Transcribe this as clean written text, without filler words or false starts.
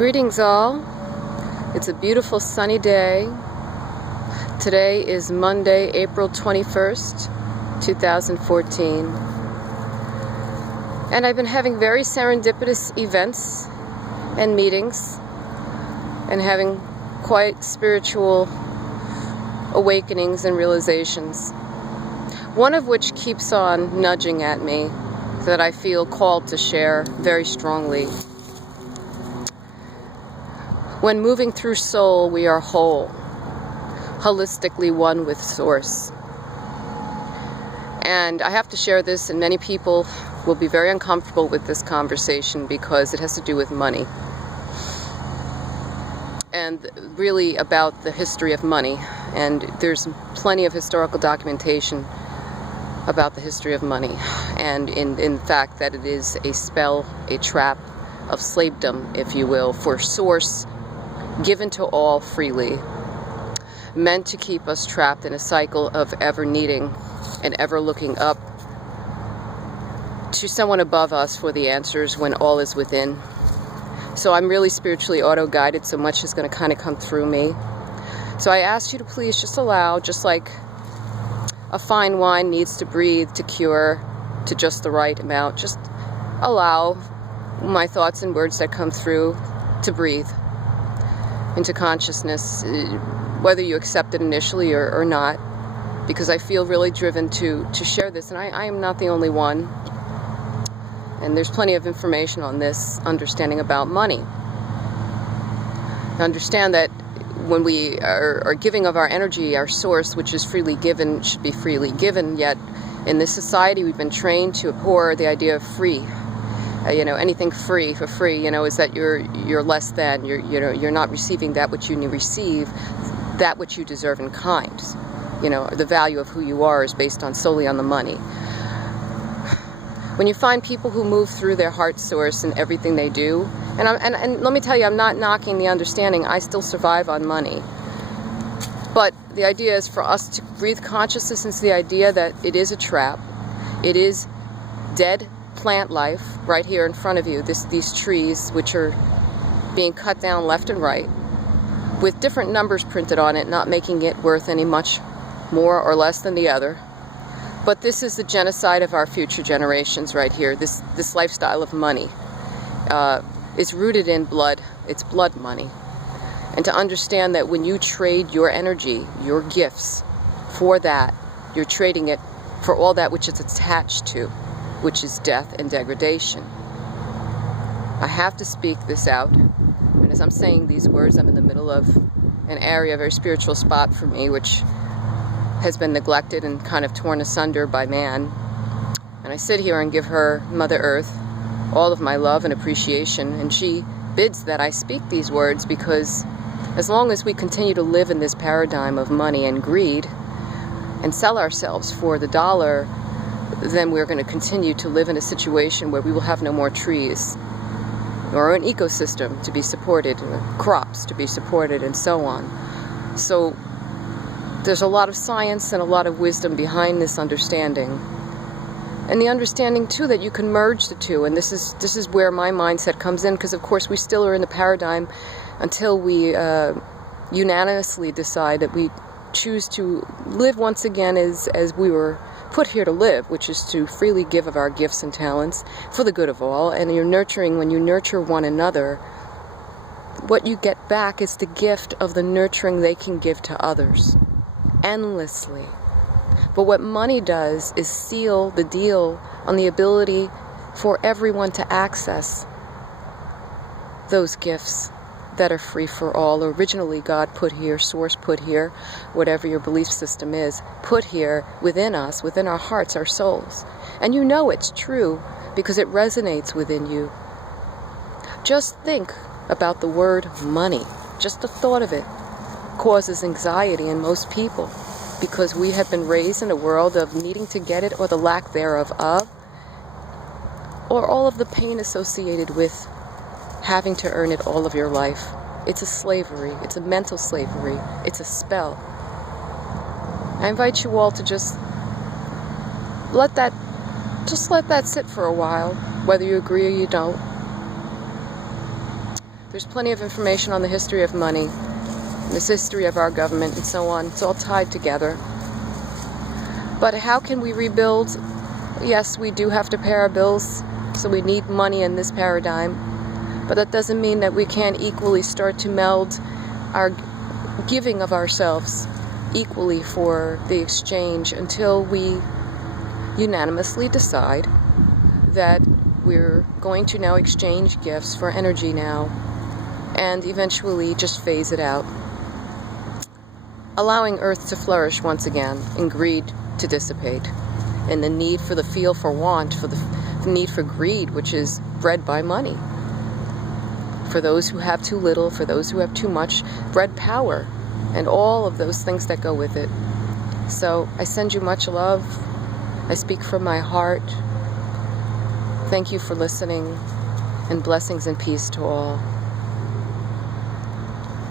Greetings all. It's a beautiful sunny day. Today is Monday, April 21st, 2014. And I've been having very serendipitous events and meetings and having quite spiritual awakenings and realizations. One of which keeps on nudging at me that I feel called to share very strongly. When moving through soul, we are whole, holistically one with Source. And I have to share this, and many people will be very uncomfortable with this conversation because it has to do with money. And really about the history of money. And there's plenty of historical documentation about the history of money. And in the fact that it is a spell, a trap of slavedom, if you will, for Source, given to all freely, meant to keep us trapped in a cycle of ever needing and ever looking up to someone above us for the answers when all is within. So I'm really spiritually auto-guided, so much is going to kind of come through me. So I ask you to please just allow, just like a fine wine needs to breathe to cure to just the right amount, just allow my thoughts and words that come through to breathe into consciousness, whether you accept it initially or not, because I feel really driven to share this, and I am not the only one, and there's plenty of information on this understanding about money. Understand that when we are giving of our energy, our source, which is freely given, should be freely given, yet in this society we've been trained to abhor the idea of free. Anything free for free, is that you're less than, you're not receiving that which you receive, that which you deserve in kind. The value of who you are is based solely on the money. When you find people who move through their heart source in everything they do, and let me tell you, I'm not knocking the understanding, I still survive on money. But the idea is for us to breathe consciousness into the idea that it is a trap, it is dead plant life right here in front of you, these trees which are being cut down left and right with different numbers printed on it, not making it worth any much more or less than the other. But this is the genocide of our future generations right here. This lifestyle of money is rooted in blood. It's blood money. And to understand that when you trade your energy, your gifts for that, you're trading it for all that which it's attached to, which is death and degradation. I have to speak this out. And as I'm saying these words, I'm in the middle of an area, a very spiritual spot for me, which has been neglected and kind of torn asunder by man. And I sit here and give her, Mother Earth, all of my love and appreciation. And she bids that I speak these words because as long as we continue to live in this paradigm of money and greed and sell ourselves for the dollar, then we're going to continue to live in a situation where we will have no more trees, or an ecosystem to be supported, crops to be supported, and so on. So there's a lot of science and a lot of wisdom behind this understanding. And the understanding, too, that you can merge the two. And this is where my mindset comes in, because, of course, we still are in the paradigm until we unanimously decide that we choose to live once again as we were put here to live, which is to freely give of our gifts and talents for the good of all. And you're nurturing, when you nurture one another, what you get back is the gift of the nurturing they can give to others endlessly. But what money does is seal the deal on the ability for everyone to access those gifts that are free for all. Originally God put here, Source put here, whatever your belief system is, put here within us, within our hearts, our souls. And you know it's true because it resonates within you. Just think about the word money. Just the thought of it causes anxiety in most people because we have been raised in a world of needing to get it or the lack thereof of, or all of the pain associated with having to earn it all of your life. It's a slavery. It's a mental slavery. It's a spell. I invite you all to just let that sit for a while, whether you agree or you don't. There's plenty of information on the history of money, the history of our government, and so on. It's all tied together. But how can we rebuild? Yes, we do have to pay our bills, so we need money in this paradigm. But that doesn't mean that we can't equally start to meld our giving of ourselves equally for the exchange until we unanimously decide that we're going to now exchange gifts for energy now, and eventually just phase it out. Allowing Earth to flourish once again, and greed to dissipate, and the need for the feel for want, for the need for greed, which is bred by money. For those who have too little, for those who have too much, bred power, and all of those things that go with it. So I send you much love. I speak from my heart. Thank you for listening, and blessings and peace to all.